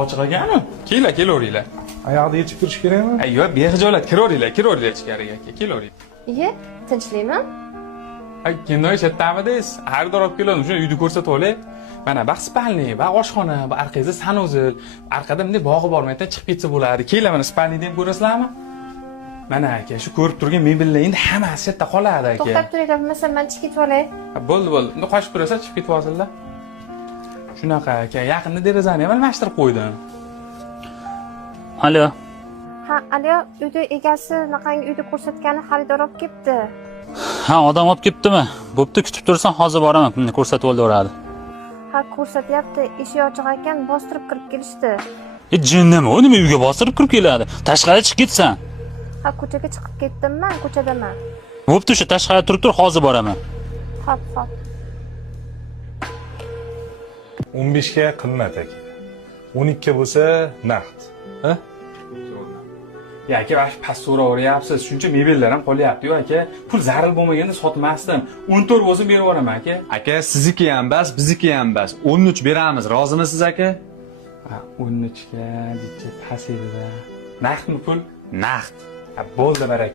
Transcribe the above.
ochiq ekanu. Kelaveringlar. Oyoqda yechib kirish kerakmi? Yo'q, bexijolat kiraveringlar ichkariga aka. Kelaveringlar. Iye, tinchlikmi? Kennoy chetdamiz? Har do'q olib keldim. Shuni uyni ko'rsatib olay. Mana bax spalni, va oshxona, va orqangizda sanuzil, orqada bunday bog'i bor, mana chiqib ketsa bo'ladi. Kelar mana spalnida ham ko'rasizlarmi? Mana aka, shu ko'rib turgan mebellar endi hammasi yerda qoladi aka. To'xtab turinglar, bo'lmasa men chiqib ketib olay. Bo'ldi. Endi qochib turasa chiqib ketib olsinlar. Shunaqa aka, yaqinda derazani ham almashtirib qo'ydim. Alo. Ha, alo, uyda egasi naqangi uyda ko'rsatgani xaridor olib kelibdi. Ha, odam olib kelibdimi? Bo'pti, kutib tursan, hozir boraman. Buni ko'rsatib oldi. Ha, ko'rsatyapti. Eshik ochiq ekan, bostirib kirib kelishdi. Jinnimi? U nima uyga bostirib kirib keladi? Tashqariga chiqib ketsan. Ha, ko'chaga chiqib ketdimman, ko'chadaman. Bo'pti, shu tashqarida turib tur, hozir boraman. Xo'p. 15 ga qimmat aka. 12 ga bo'lsa naqd. Ha? Ya aka, bash past so'ravayapsiz. Shuncha mebellar ham qolyapti-yu aka. Pul zaril bo'lmaganda sotmasdim. 14 bo'lsa berib yuboraman aka. Aka, sizniki ham bas, bizniki ham bas. 13 beramiz. Rozimisiz aka? Ha, 13 ga dechcha past edi-da. Naqdmi pul? Naqd. Ha, bo'ldi baraka.